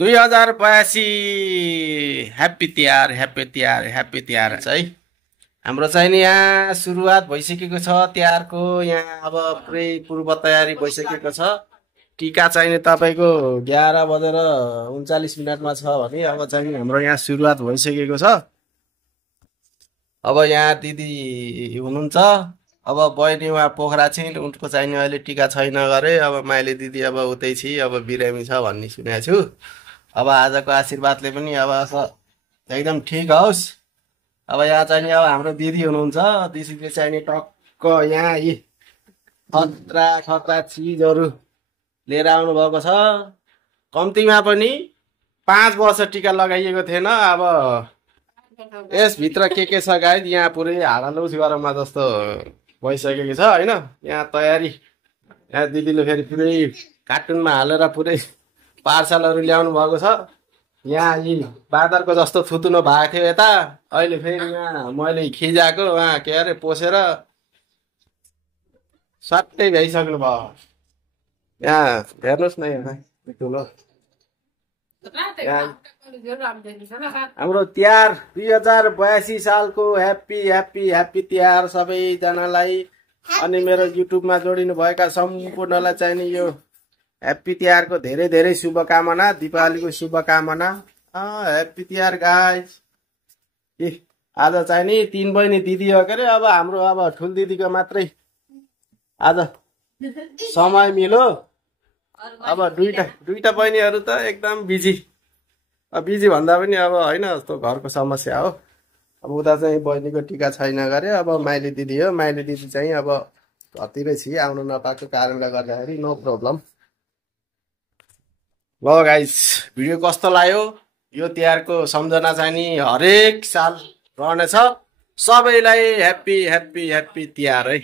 2082 happy Tihar happy Tihar happy Tihar है। हाम्रो चाहिँ नि यहाँ सुरुवात भइसकेको छ तिहारको। यहाँ अब पुरै पूर्व तयारी भइसकेको छ। टिका चाहिँ नि तपाईँको 11 बजेर 39 मिनटमा छ भने अब चाहिँ नि हाम्रो यहाँ सुरुवात भइसकेको छ। अब यहाँ दिदी हुनुहुन्छ। अब बहिनी उहाँ पोखरा छिन्, उनको चाहिँ नि अहिले टिका छैन गरे। अब माइली दिदी अब उतै छि, अब बिरामी छ भन्ने सुनेको छु। अब आजको आशीर्वादले पनि अब एकदम ठिक होस्। अब यहाँ चाहिँ नि अब हाम्रो दिदी हुनुहुन्छ। दिदीले चाहिँ नि टक्क यहाँ यी खतरा खतरा चिजहरू लिएर आउनु भएको छ। कम्तीमा पनि 5 वर्ष टिका लगाइएको थिएन। अब यसभित्र के छ गाइड, यहाँ पुरै हाडालौस गरमा जस्तो भइसकेको छ होइन। यहाँ तयारी, यहाँ दिदीले फेरि पुरै कार्टुनमा हालेर पुरै पार्सलहरू ल्याउनु भएको छ। यहाँ यी बाँदरको जस्तो थुतुनो भएको थियो यता, अहिले फेरि यहाँ मैले खिजाएको उहाँ के अरे पोसेर सट्टै भ्याइसक्नु भयो। यहाँ हेर्नुहोस् न, यहाँ ठुलो हाम्रो तिहार 2082 सालको ह्याप्पी ह्याप्पी ह्याप्पी तिहार सबैजनालाई। अनि मेरो युट्युबमा जोडिनु भएका सम्पूर्णलाई चाहिँ नि यो ह्याप्पी तिहारको धेरै धेरै शुभकामना, दिपावलीको शुभकामना। Happy Tihar guys. आज चाहिँ नि 3 बहिनी दिदी हो के अरे। अब हाम्रो अब ठुल दिदीको मात्रै आज समय मिल्यो। अब दुईटा बहिनीहरू त एकदम बिजी। बिजी भन्दा पनि अब होइन, जस्तो घरको समस्या हो। अब उता चाहिँ बहिनीको टिका छैन गरे। अब माइली दिदी हो, माइली दिदी चाहिँ अब घरतिरै छि, आउनु नपाएको कारणले गर्दाखेरि नो प्रब्लम। ल गाइस, भिडियो कस्तो लाग्यो? यो तिहारको सम्झना चाहिँ नि हरेक साल रहनेछ। सबैलाई ह्याप्पी ह्याप्पी ह्याप्पी तिहार है।